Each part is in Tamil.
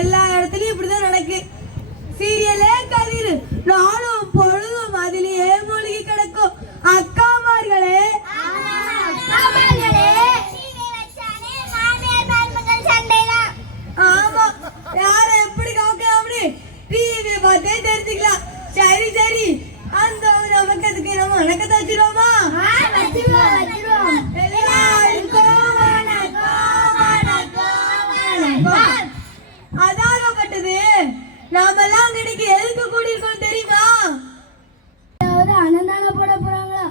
எல்லா இடத்துலயும் இப்படிதான் நடக்கு. சீரியலே கதிரு நானும் பொழுதும் அதிலேயே மூழ்கி கிடக்கும். அக்காமார்களே ஆமா, யார எப்படி காக்கலாம்னு டிவி பார்த்தே தெரிஞ்சுக்கலாம். சரி சரி, அந்த நமக்கு அதுக்கு நம்ம வணக்கத்தை வச்சிருவோமா? அதாகப்பட்டது நாமெல்லாம் இன்னைக்கு எதுக்கு கூடியிருக்கோம் தெரியுமா? அன்னதானம் போட போறாங்களா?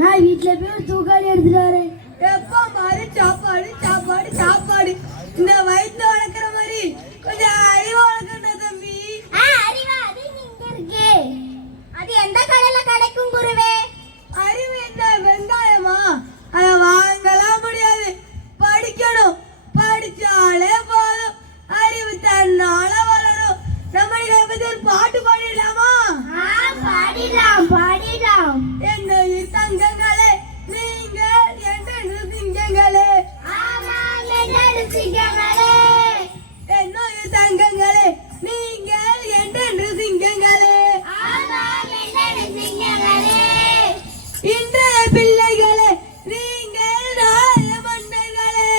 நான் வீட்டுல போய் ஒரு தூக்காளி எடுத்துட்டு வரேன். எப்ப பாரு சாப்பாடு சாப்பாடு சாப்பாடு. இந்த வயிற்று வளர்க்குற மாதிரி கொஞ்சம் அறிவு வளர்க்கணும் தம்பி. அறிவா அது இங்க இருக்கு. அது எந்த கடையில கிடைக்கும் குருவே? அறிவு என்ன வெங்காயமா? அத வாங்கலாம் முடியாது. படிக்கணும், படிச்சாலே போதும். அறிவு தன்னால வளரும். நம்மளுக்கு பத்தி ஒரு பாட்டு பாடிடலாமா? பாடிடலாம் பாடிடலாம். என்னுடைய தங்கங்களே, நீங்கள் என்று சிங்கங்களே. என்னுடைய தங்கங்களே, நீங்கள் என்று சிங்கங்களே. இன்றைய பிள்ளைகளே, நீங்கள் நாளைய மன்னர்களே.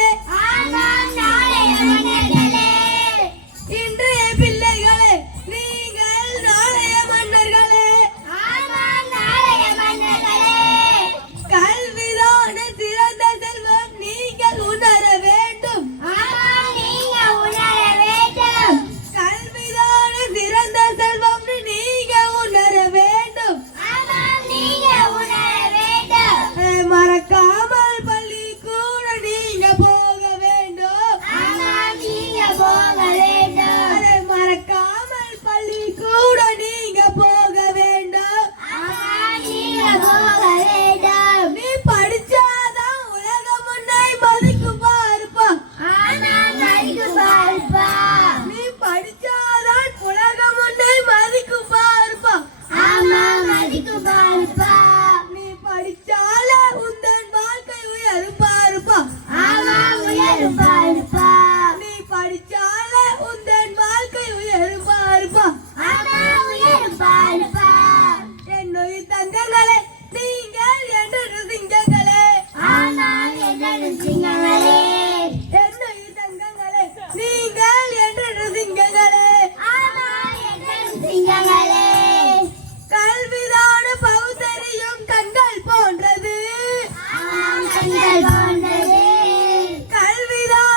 இன்றைய பிள்ளைகளே, நீங்கள் நாளைய மன்னர்களே. கல்விதான சிறந்த செல்வம், நீங்கள் உணர வேண்டும். கல்விதான சிறந்த செல்வம், நீங்க உணர வேண்டும். மறக்காமல் பள்ளி கூட நீங்க போக வேண்டும். மறக்காமல் பள்ளி கூட நீங்க போக வேண்டும். நீ படிச்சாதான் உலகம் உன்னை மதிக்கும் பாருப்பா. நீ படிச்சாதான் உலகம் உன்னை மதிக்கும் பாருப்பா. நீ படிச்சாலே உந்தன் வாழ்க்கை உயரும் பாருப்பா. நீ படிச்சாலே உந்தன் வாழ்க்கை உயரும் பாருப்பா. என்னுடைய தங்கங்களே, நீங்கள் என்று சிங்கங்களே. என்னுடைய தங்கங்களே, நீங்கள் என்று சிங்கங்களே. கல்விதான பகுத்தறியும் கண்கள் போன்றது. கல்விதான்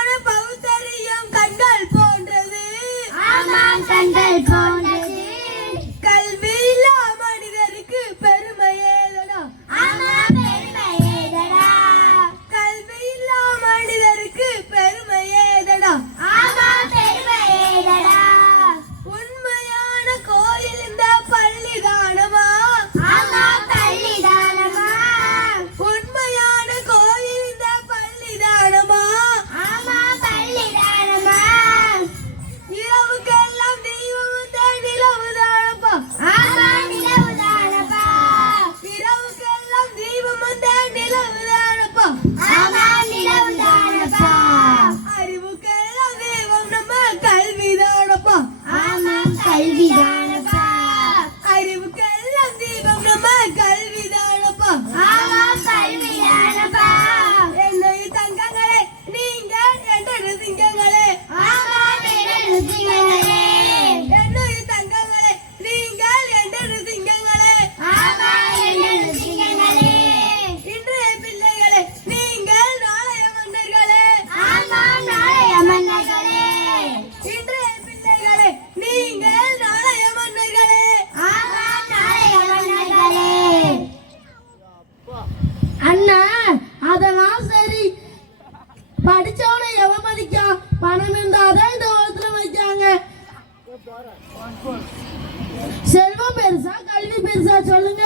செல்வம் பெருசா கல்வி பெருசா சொல்லுங்க.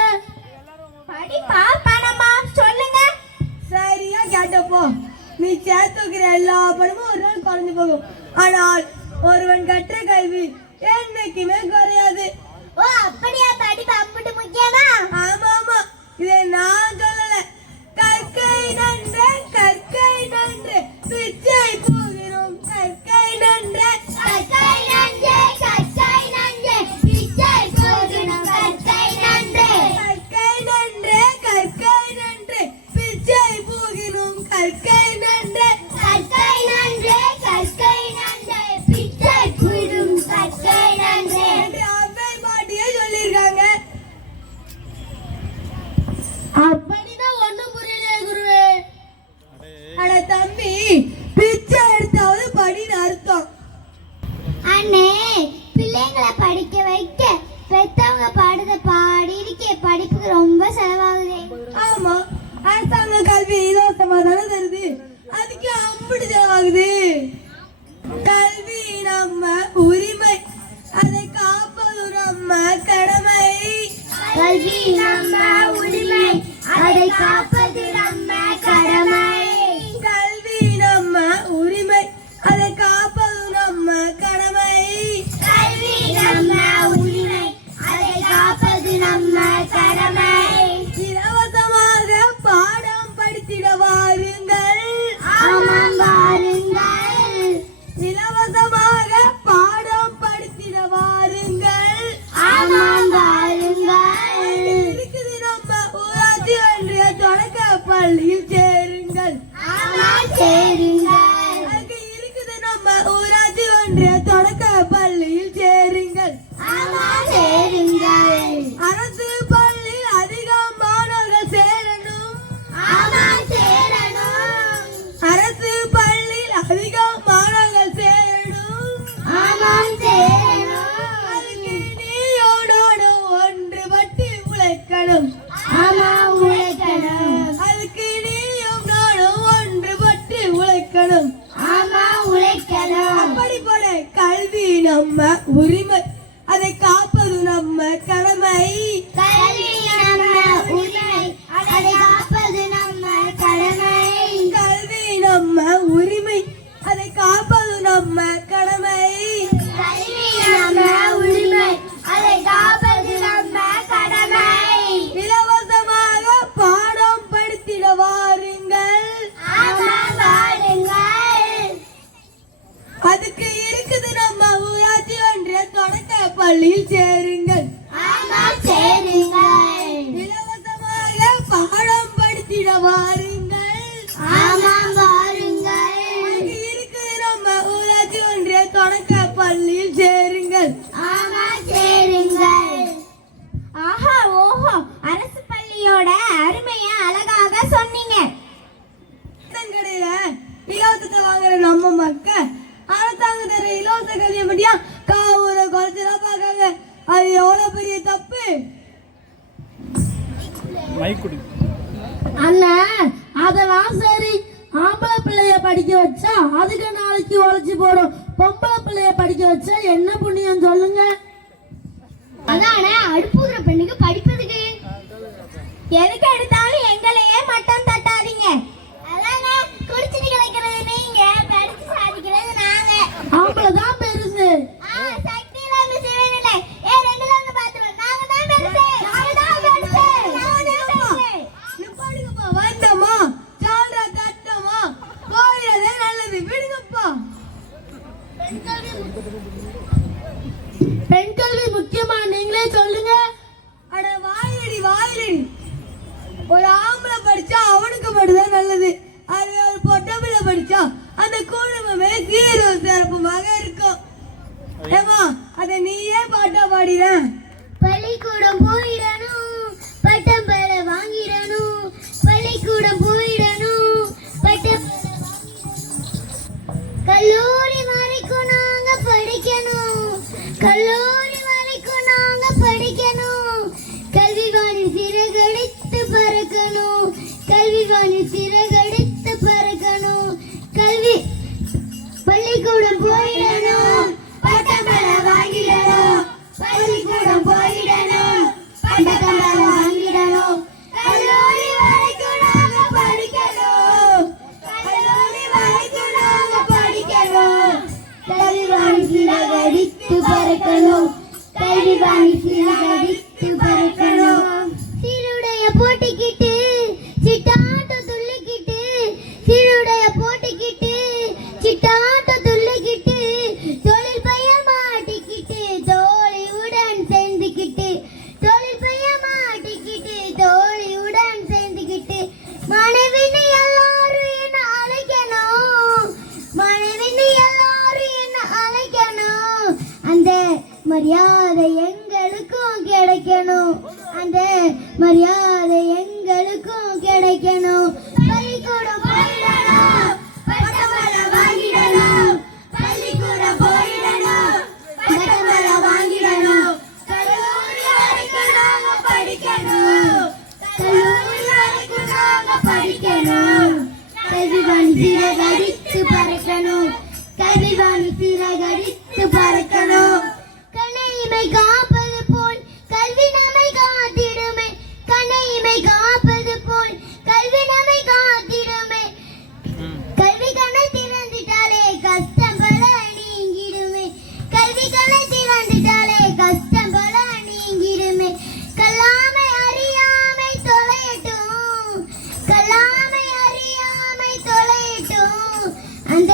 படிப்பா பணமா சொல்லுங்க. சரியா கேட்டப்போ நீ சேர்த்து வைக்கிற எல்லா பணமும் ஒரு நாள் குறைஞ்சு போகும். ஆனால் ஒருவன் கற்ற கல்வி என்னைக்குமே குறையாது. ஓ அப்படியா, படிப்பு அம்புட்டு முக்கியமா? ஆமா ஆமா, இதை நான் சொல்லல. கற்கை நன்று கற்கை நன்று பிச்சை போகிறோம். கற்கை நன்று கற்கை நன்றே கற்கை நன்றே பிச்சை போகணும். கற்கை நன்றே கற்கை நன்று கற்கை நன்று பிச்சை போகிறோம். கற்கை நன்று கற்கை நன்றே கற்கை நன்றே பிச்சை போகணும். கற்கை நன்றே என்று அவ்வை பாட்டியே சொல்லியிருக்காங்க. அப்படின்னா ஒண்ணும் புரியலையே குருவே. அட தம்பி, பிச்சை எடுத்தாவது படின்னு அர்த்தம். அண்ணே, பிள்ளைங்களை படிக்க வைக்க பெத்தவங்க பாடுத பாடிருக்கே, படிப்புக்கு ரொம்ப செலவாகுது. ஆமா, அரசாங்க கல்வி இலவசமா தானே தருது. அதுக்கு அம்புட்டு செலவாகுது. கல்வி நம்ம உரிமை, அதை காப்பது நம்ம கடமை. கல்வி நம்ம உரிமை, அதை காப்பது நம்ம கடமை. கல்வி நம்ம உரிமை, அதை காப்பது நம்ம கடமை. கல்வி நம்ம உரிமை, அதை காப்பது நம்ம கடமை. இலவசமாக பாடம் படித்திட வாருங்கள். ஆமாம் வாருங்கள். இலவசமாக பாடம் படித்திட வாருங்கள். ஆமாம் வாருங்கள். இருக்குது நம்ம ஊராட்சி ஒன்றிய தொடக்க பள்ளியில் சேருங்கள். ஆமாம் சேருங்கள். அங்கே இருக்குது நம்ம ஊராட்சி ஒன்றிய தொடக்க பள்ளியில் சேருங்கள். ஆமாம் சேருங்கள். அரசு பள்ளியில் அதிகம் மாணவர்கள் சேரணும். ஆமாம் சேரணும். அரசு பள்ளியில் அதிகம் மாணவர்கள் சேரணும். ஆமாம் சேரணும். அதுக்கு நீயோடோடு ஒன்றுபட்டு உழைக்கணும். ஆமாம் உழைக்கணும். அதுக்கு நீயும் நானும் ஒன்றுபட்டு உழைக்கணும். ஆமாம் உழைக்கணும். அப்படி போல கல்வி நம்ம உரிமை, அதை காப்பது நம்ம கடமை. கல்வி நம்ம உரிமை, அதை காப்பது நம்ம கடமை. கல்வி நம்ம உரிமை, அதை காப்பது நம்ம கடமை. கல்வி நம்ம உரிமை, அதை காப்பது நம்ம கடமை. இலவசமாக பாடம் படித்திட வாருங்கள். ஆமாம் வாருங்கள். அதுக்கு இருக்குது நம்ம ஊராட்சி ஒன்றிய தொடக்க பள்ளியில் சேருங்கள். ஆமாம் சேருங்கள். இலவசமாக பாடம் படித்திட வாருங்கள். ஆமாம் வாருங்கள். அதுக்கு இருக்குது நம்ம ஊராட்சி ஒன்றிய தொடக்க பள்ளியில் சேருங்கள். ஆமாம் சேருங்கள். ஆஹா ஓஹோ, அரசு பள்ளியோட அருமையை அழகாக சொன்னீங்க. கடையில இலவசத்தை வாங்குற நம்ம மக்கள் அரசாங்க தர இலவச கல்வியை பத்தியா காவூர குறைச்சலாம் பார்க்காங்க. அது எவ்வளவு பெரிய தப்பு. அண்ணா அதெல்லாம் சரி, ஆம்பளை பிள்ளைய படிக்க வச்சா அதுக்கு நாளைக்கு உழைச்சி போடும். பொம்பளை பிள்ளைய படிக்க வச்சா என்ன புண்ணியம் சொல்லுங்க. அதானே அடுப்புகிற பெண்ணுக்கு படிப்பதுக்கு. எதுக்கு எடுத்தாலும் எங்களையே மட்டம் தட்டாதீங்க. அதானே குடிச்சிட்டு கிடக்கிறது நீங்க, படிச்சு சாதிக்கிறது நாங்க. ஆம்பளை தான் பெருசு. சக்தி இல்லாம சிவன் இல்லை. ரெண்டு தாங்க பாத்துருவோம். நாங்க தான் பெருசு. நாங்க தான் பெருசு. நிப்பாடுங்கப்பா, வந்தோமா சால்ரா தட்டோமா கோயிலே நல்லது. விடுங்கப்பா. பெண் கல்வி முக்கியமா, நீங்களே சொல்லுங்க. அட வாயிலடி வாயிலடி, ஒரு ஆம்பளை படிச்சா அவனுக்கு மட்டும்தான் நல்லது. அது ஒரு பொட்டை பிள்ளை படிச்சா அந்த குடும்பமே சீரும் சிறப்புமாக இருக்கும். ஏமா அதை நீயே பாட்டா பாடின. பள்ளிக்கூடம் போயிடணும், பட்டம் பெற வாங்கிடணும். பள்ளிக்கூடம் போயிடணும், பட்டம் கல்லூரி வரைக்கும் நாங்க படிக்கணும். கல்லூரி வரைக்கும் நாங்க படிக்கணும். கல்வி வானில் சிறகடித்து பறக்கணும். கல்வி வானில் சிறகடித்து பறக்கணும். கல்வி பள்ளிக்கூடம் போயிடணும், பட்டம் பெற வாங்கிடணும். சிறகடித்து பறக்கணும் கல்வி வாங்கி சிறகடித்து பறக்கணும் சீருடைய போட்டிக்கிட்டு சிட்டாட்டம் துள்ளிக்கிட்டு சீருடைய போட்டிக்கிட்டு சிட்டாட்டம் துள்ளிக்கிட்டு தொழில் பையன் மாட்டிக்கிட்டு தோழியுடன் சேர்ந்துக்கிட்டு தொழில் பையன் மாட்டிக்கிட்டு தோழியுடன் சேர்ந்துக்கிட்டு மனைவினை எல்லாரும் என்ன அழைக்கணும் மனைவினை எல்லாரும் என்ன அழைக்கணும் அந்த மரியாதை எங்களுக்கும் கிடைக்கணும் அந்த மரியாதை எங்களுக்கும் கிடைக்கணும் பள்ளிக்கூடம் போயிடணும் பட்டமரம் வாங்கிடணும் பள்ளிக்கூடம் போயிடணும் பட்டமரம் வாங்கிடணும் கல்லூரி வரைக்கும் நாங்க படிக்கணும் கல்லூரி வரைக்கும் நாங்க படிக்கணும் கல்வி வாணி சிறகடித்து பறக்கணும் கல்வி வாணி சிறகடித்து பறக்கணும் கண்ணையிமை காப்பது போல் கல்வி நம்மை காத்திடுமே கண்ணையிமை காப்பது போல் கல்வி நம்மை காத்திடுமே கல்வி கண்ணை திறந்துட்டாலே கஷ்டம் பல நீங்கிடுமே கல்வி கண்ணை திறந்துட்டாலே கஷ்டம் பல நீங்கிடுமே கல்லாமை அறியாமை தொலையட்டும் கல்லாமை அறியாமை தொலையட்டும் அந்த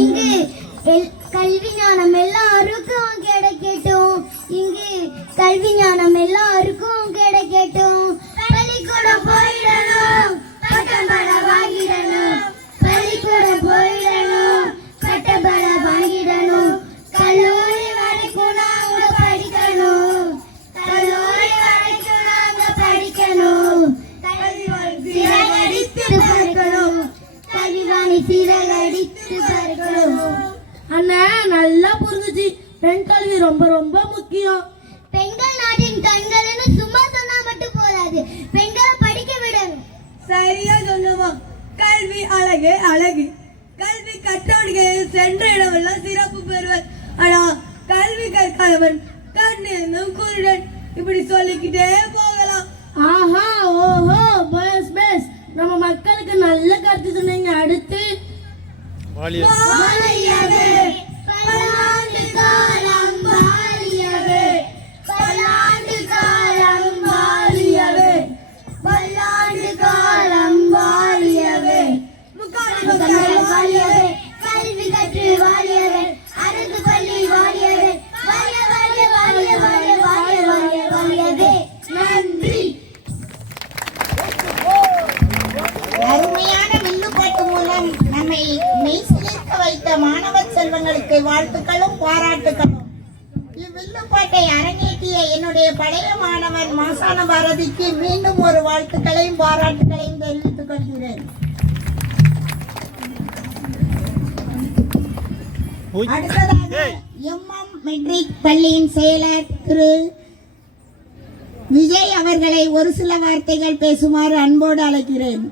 இங்கு கல்வி ஞானம் எல்லாருக்கும் கிடைக்கட்டும் இங்கு கல்வி ஞானம் எல்லாருக்கும் கிடைக்கட்டும் பள்ளிக்கூடம் போயிடணும் பட்டம்பட வாங்கிடணும் பள்ளிக்கூடம் போயிடணும் பட்டம்பட வாங்கிடணும் கல்லூரி வரைக்கும் நாங்க படிக்கணும் கல்லூரி வரைக்கும் நாங்க படிக்கணும் சிறகடித்து பறக்கணும் கல்விவாணி சிறகடித்து பறக்கணும் அண்ணா நல்லா புரிஞ்சுச்சு. பெண் கல்வி ரொம்ப ரொம்ப முக்கியம். பெண்கள் நாட்டின் கண்கள்னு சும்மா சொன்னா மட்டும் போதாது, பெண்களை படிக்க விடணும். சரியா சொல்லுமா. கல்வி அழகு அழகு. கல்வி கற்றவர்கள் சென்ற இடமெல்லாம் சிறப்பு பெறுவர். ஆனா கல்வி கற்காதவன் கண்ணென்னும் குருடன். இப்படி சொல்லிக்கிட்டே போகலாம். ஆஹா ஓஹோ பஸ் பஸ். நம்ம மக்களுக்கு நல்ல கருத்து சொன்னீங்க. அடுத்து வாழியவே பல்லாண்டு காலம் வாழியவே பல்லாண்டு காலம் வாழியவே பல்லாண்டு காலம் வாழியவே வாழியவே கல்வி கற்று வாழியவே அரசு பள்ளி வாழியவே வாழிய வாழிய வாழிய வாழிய வாழிய வாழிய வாழியவே. நன்றி. அருமையான வில்லுப்பாட்டு மூலம் நம்மை மெய்சிலிர்க்க வைத்த மாணவ செல்வங்களுக்கு வாழ்த்துக்களும் பாராட்டுகளும். இவ்வில்லுப்பாட்டை அரங்கேற்றிய என்னுடைய பழைய மாணவர் மாசான பாரதிக்கு மீண்டும் ஒரு வாழ்த்துக்களையும் பாராட்டுகளையும் தெரிவித்துக் கொள்கிறேன். அடுத்ததாக எம்எம் மெட்ரிக் பள்ளியின் செயலர் திரு விஜய் அவர்களை ஒரு சில வார்த்தைகள் பேசுமாறு அன்போடு அழைக்கிறேன்.